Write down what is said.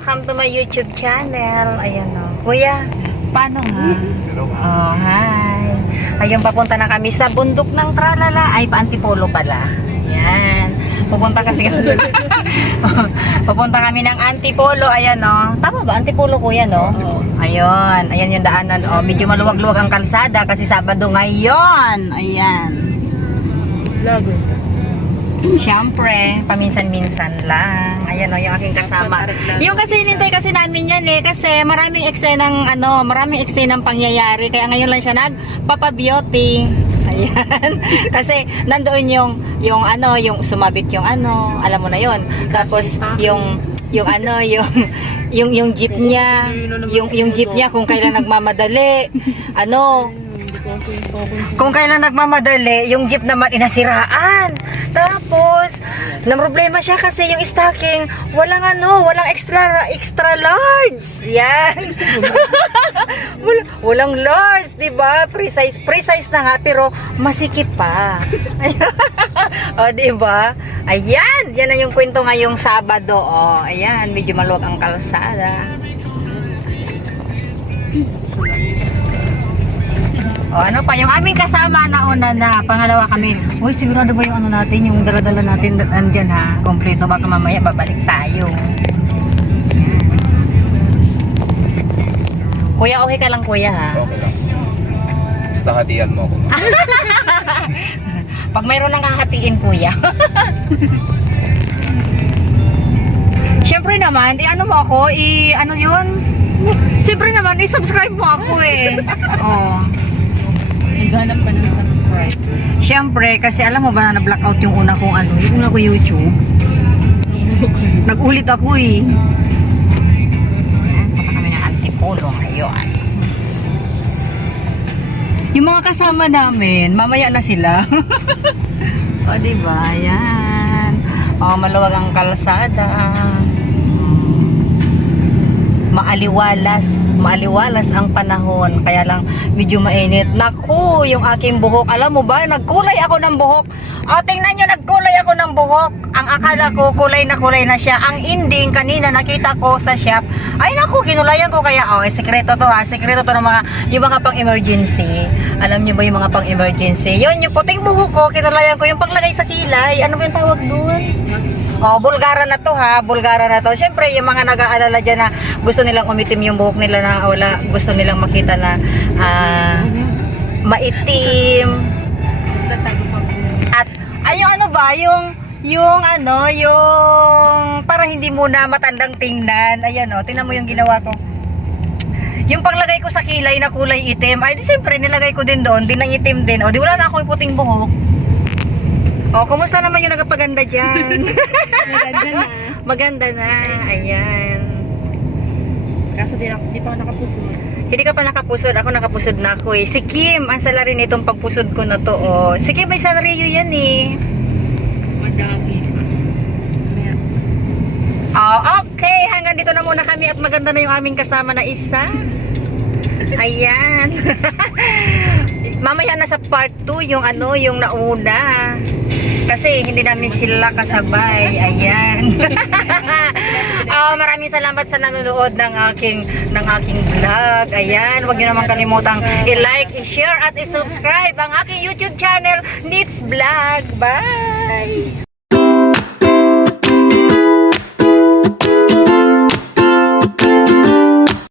welcome to my YouTube channel. Ayan o. Kuya, paano ha? Hello. Oh, hi. Ayun, papunta na kami sa bundok ng Tralala. Ay, pa-Antipolo pala. Ayan. Pupunta kasi kami. Pupunta kami ng Antipolo. Ayan o. Tama ba? Antipolo kuya, no? Ayun. Ayan yung daanan. O, medyo maluwag-luwag ang kalsada kasi Sabado ngayon. Ayan. Lago. Siyempre, paminsan-minsan lang. Ayan o, yung aking kasama. Yung kasi hinintay kasi namin yan eh. Kasi maraming eksenang maraming eksenang pangyayari. Kaya ngayon lang siya nagpapa-beauty. Ayan. Kasi nandoon yung sumabit yung alam mo na yon. Tapos yung jeep niya, yung jeep niya kung kailan nagmamadali. Kung kailan nagmamadali, yung jeep naman inasiraan. Tapos, na problema siya kasi yung stocking, walang extra large. Yan. walang large, 'di ba? Precise na nga pero masikip pa. O, 'di ba? Ayan, yan na yung kwento ngayong Sabado. O, ayan, medyo maluwag ang kalsada. O, ano pa, yung aming kasama na una na, pangalawa kami, uy, sigurado ba yung natin, yung dala-dala natin, andyan ha, kompleto, baka mamaya babalik tayo. Yan. Kuya, okay ka lang kuya ha? Okay lang. Basta hatian mo ako. Pag mayroon nang hahatiin kuya. Siyempre naman, ano mo ako, ano yun? Siyempre naman, i-subscribe mo ako eh. Oh. Naghanap pa ng subscribe. Siyempre, kasi alam mo ba na na-blackout yung una kong yung una ko YouTube. Nag-ulit ako eh. Punta kami ng Antipolo ngayon. Yung mga kasama namin, mamaya na sila. O, diba? Ayan. O, maluwag ang kalsada. Maaliwalas ang panahon, kaya lang medyo mainit. Naku, yung aking buhok, alam mo ba, nagkulay ako ng buhok. O, tingnan nyo, nagkulay ako ng buhok. Ang akala ko, kulay na siya. Ang ending, kanina nakita ko sa shop, ay naku, kinulayan ko kaya, sekreto to ha, sekreto to ng yung mga pang emergency. Alam nyo ba yung mga pang emergency? Yun, yung puting buhok ko, kinulayan ko, yung paglagay sa kilay, ano ba yung tawag doon? Bulgara na to ha, bulgara na to. Siyempre, yung mga nag-aalala dyan na gusto nilang umitim yung buhok nila na gusto nilang makita na maitim. At, ano ba, yung para hindi muna matandang tingnan. Ayan tingnan mo yung ginawa ko. Yung paglagay ko sa kilay na kulay itim, ay di siyempre nilagay ko din doon, din ang itim din. Di wala na ako yung puting buhok. Kumusta naman yung nagpaganda dyan? Maganda na. Maganda na. Ayan. Kaso di pa ako nakapusod. Hindi ka pa nakapusod. Ako nakapusod na ako eh. Si Kim, ang salary nitong pagpusod ko na to. Si Kim, may salary yan eh. Madami. Okay. Hanggang dito na muna kami at maganda na yung aming kasama na isa. Ayan. Mamaya na sa part 2 yung yung nauna. Kasi hindi namin sila kasabay. Ayan. Maraming salamat sa nanonood ng aking vlog. Ayan, huwag niyo naman kalimutang i-like, i-share at i-subscribe ang aking YouTube channel, Nits Vlog. Bye!